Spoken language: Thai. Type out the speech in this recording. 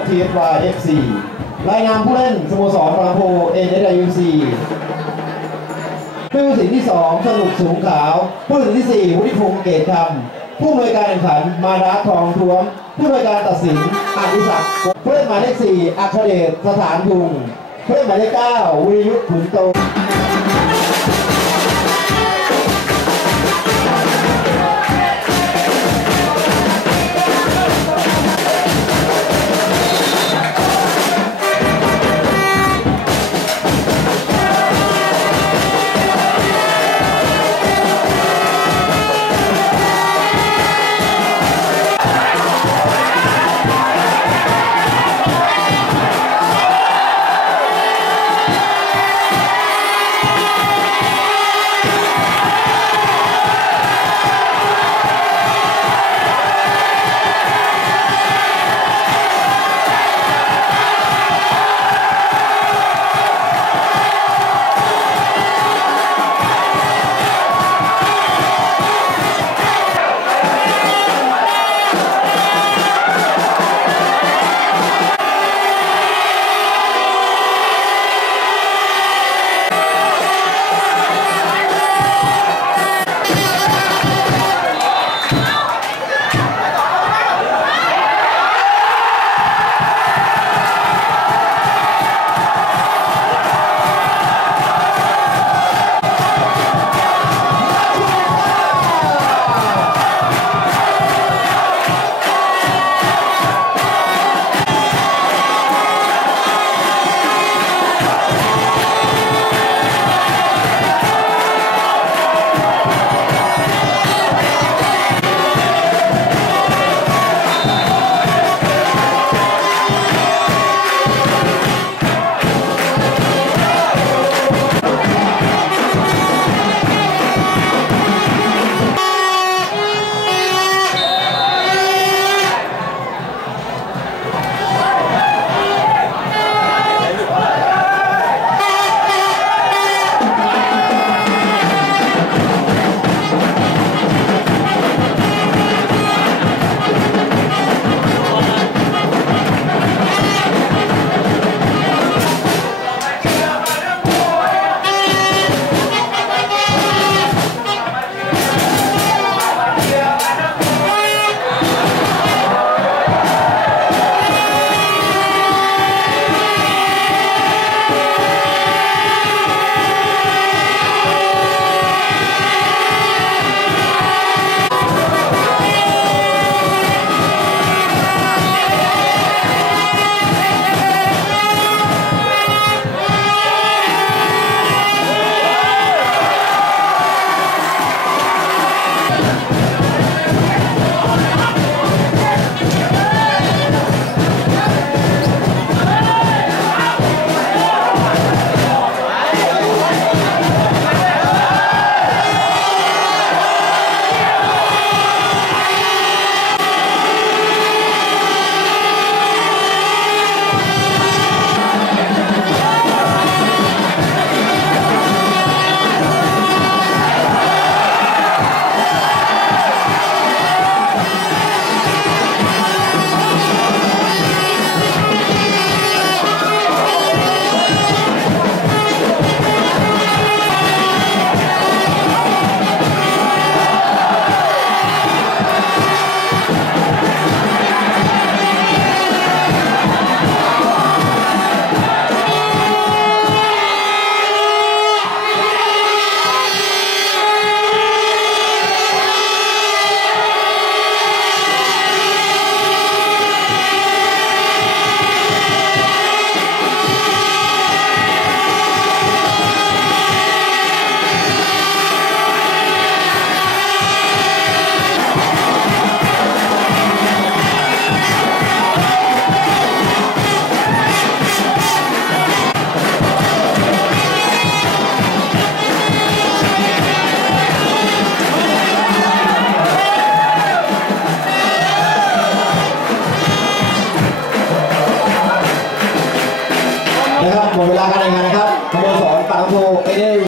พิรทีเอฟวายเอซีรายงานผู้เล่นสโมสรบางโพเอ็นเอไอยูซีผู้ตัดสินที่ 2 สนุกสูงขาว ผู้ตัดสินที่ 4 วุฒิพงษ์เกตคำผู้อำนวยการแข่งขันมาดาทองท้วม ผู้อำนวยการตัดสินอาดิศักดิ์ผู้เล่นหมายเลข4อัครเดชสถานยุงผู้เล่นหมายเลข9วิริยุทธ์ขุนโต